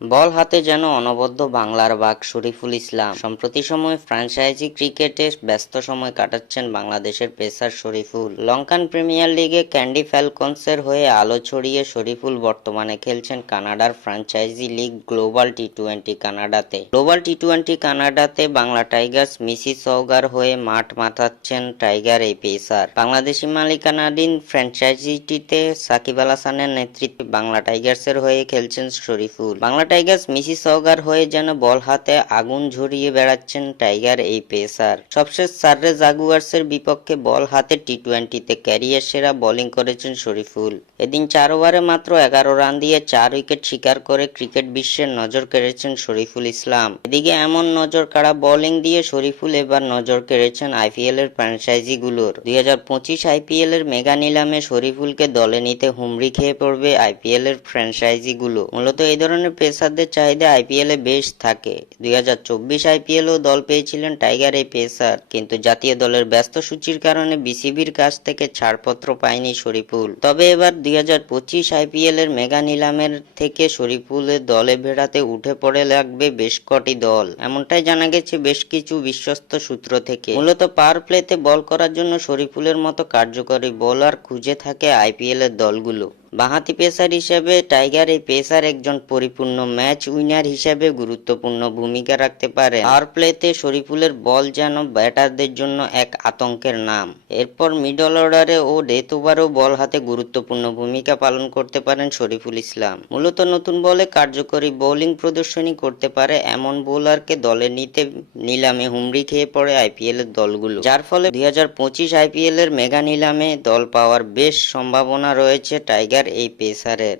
বল হাতে যেন অনবদ্য বাংলার বাঘ শরীফুল ইসলাম। সম্প্রতি সময়ে ফ্র্যাঞ্চাইজি ক্রিকেটে ব্যস্ত সময় কাটাচ্ছেন বাংলাদেশের পেসার শরীফুল। লঙ্কান প্রিমিয়ার লিগে ক্যান্ডি ফ্যালকনসের হয়ে আলো ছড়িয়ে শরীফুল বর্তমানে খেলছেন কানাডার ফ্র্যাঞ্চাইজি লিগ গ্লোবাল টি-20 কানাডাতে। গ্লোবাল টি-20 কানাডাতে বাংলা টাইগার্স মিসিসগার হয়ে মাঠ মাতাচ্ছেন টাইগার এই পেসার। বাংলাদেশি মালিকানাধীন ফ্র্যাঞ্চাইজিটিতে সাকিব আল হাসানের নেতৃত্বে বাংলা টাইগার্সের হয়ে খেলছেন শরীফুল। বাংলা টাইগার্স মিসিসগার হয়ে যেন বল হাতে আগুন ঝরিয়ে বেড়াচ্ছেন টাইগার এই পেসার। সবশেষ সাররে জাগুয়ার্সের বিপক্ষে বল হাতে টি-20তে ক্যারিয়ার সেরা বোলিং করেছেন শরীফুল। এদিন 4 ওভারে মাত্র 11 রান দিয়ে 4 উইকেট শিকার করে ক্রিকেট বিশ্বের নজর কেড়েছেন শরীফুল ইসলাম। এদিকে এমন নজর কাড়া বোলিং দিয়ে শরীফুল এবার নজর কেড়েছেন আইপিএল এর ফ্র্যাঞ্চাইজিগুলোর। 2025 আইপিএল এর মেগা নিলামে শরীফুলকে দলে নিতে হুমড়ি খেয়ে পড়বে আইপিএল এর ফ্র্যাঞ্চাইজিগুলো। মূলত এই ধরনের পেসারদের চাহিদা আইপিএলে বেশ থাকে। 2024 আইপিএলেও দল পেয়েছিলেন টাইগার এই পেসার, কিন্তু জাতীয় দলের ব্যস্ত সূচির কারণে বিসিবির কাছ থেকে ছাড়পত্র পায়নি শরীফুল। তবে এবার 2025 আইপিএল এর মেগা নিলামের থেকে শরীফুলের দলে ভেড়াতে উঠে পড়ে লাগবে বেশ কটি দল, এমনটাই জানা গেছে বেশ কিছু বিশ্বস্ত সূত্র থেকে। মূলত পাওয়ার প্লেতে বল করার জন্য শরীফুলের মতো কার্যকরী বোলার খুঁজে থাকে আইপিএল এর দলগুলো। বাঁহাতি পেসার হিসেবে টাইগার এই পেসার একজন পরিপূর্ণ ম্যাচ উইনার হিসেবে গুরুত্বপূর্ণ ভূমিকা রাখতে পারে। পাওয়ার প্লেতে শরীফুলের বল যেন ব্যাটারদের জন্য এক আতঙ্কের নাম। এরপর মিডল অর্ডারে ও ডেথ ওভারেও বল হাতে গুরুত্বপূর্ণ ভূমিকা পালন করতে পারেন শরীফুল ইসলাম। মূলত নতুন বলে কার্যকরী বোলিং প্রদর্শনী করতে পারে এমন বোলারকে দলে নিতে নিলামে হুমড়ি খেয়ে পড়ে আইপিএল এর দলগুলো, যার ফলে 2025 আইপিএল এর মেগা নিলামে দল পাওয়ার বেশ সম্ভাবনা রয়েছে টাইগার এই পেসারের।